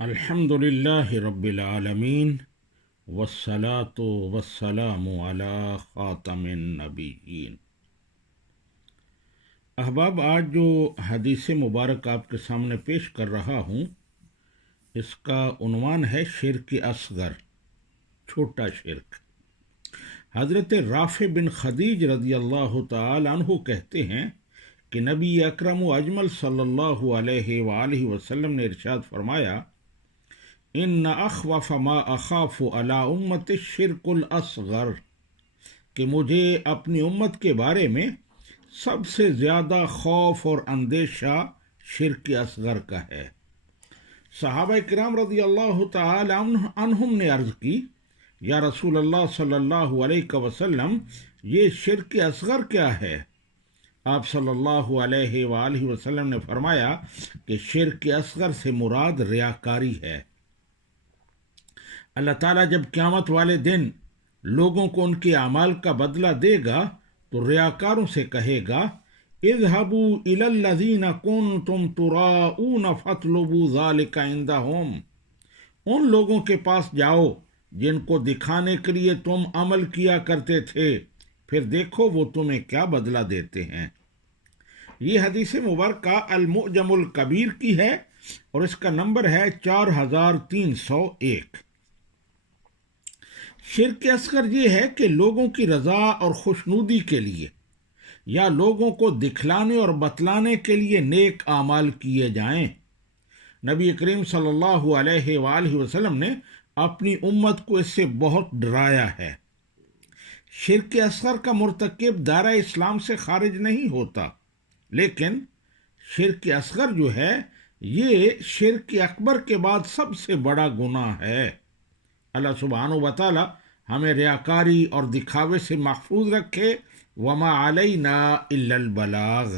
الحمد للہ رب العالمین والصلاة والسلام علی خاتم النبیین۔ احباب، آج جو حدیث مبارک آپ کے سامنے پیش کر رہا ہوں، اس کا عنوان ہے شرک اصغر، چھوٹا شرک۔ حضرت رافع بن خدیج رضی اللہ تعالی عنہ کہتے ہیں کہ نبی اکرم و اجمل صلی اللہ علیہ وآلہ وسلم نے ارشاد فرمایا، ان اخوف ما اخاف علی امت الشرک الاصغر، کہ مجھے اپنی امت کے بارے میں سب سے زیادہ خوف اور اندیشہ شرک اصغر کا ہے۔ صحابہ کرام رضی اللہ تعالی عنہم نے عرض کی، یا رسول اللہ صلی اللہ علیہ وسلم، یہ شرک اصغر کیا ہے؟ آپ صلی اللہ علیہ وآلہ وسلم نے فرمایا کہ شرک اصغر سے مراد ریاکاری ہے۔ اللہ تعالیٰ جب قیامت والے دن لوگوں کو ان کے اعمال کا بدلہ دے گا تو ریاکاروں سے کہے گا، اذهبوا الى الذين كنتم تراؤون فاطلبوا ذلك عندهم، ان لوگوں کے پاس جاؤ جن کو دکھانے کے لیے تم عمل کیا کرتے تھے، پھر دیکھو وہ تمہیں کیا بدلہ دیتے ہیں۔ یہ حدیث مبارکہ المعجم الکبیر کی ہے اور اس کا نمبر ہے 4301۔ شرک اصغر یہ ہے کہ لوگوں کی رضا اور خوشنودی کے لیے یا لوگوں کو دکھلانے اور بتلانے کے لیے نیک اعمال کیے جائیں۔ نبی کریم صلی اللہ علیہ وآلہ وسلم نے اپنی امت کو اس سے بہت ڈرایا ہے۔ شرک اصغر کا مرتکب دائرہ اسلام سے خارج نہیں ہوتا، لیکن شرک اصغر جو ہے یہ شرک اکبر کے بعد سب سے بڑا گناہ ہے۔ اللہ سبحانہ و تعالی ہمیں ریاکاری اور دکھاوے سے محفوظ رکھے۔ وما علینا الا البلاغ۔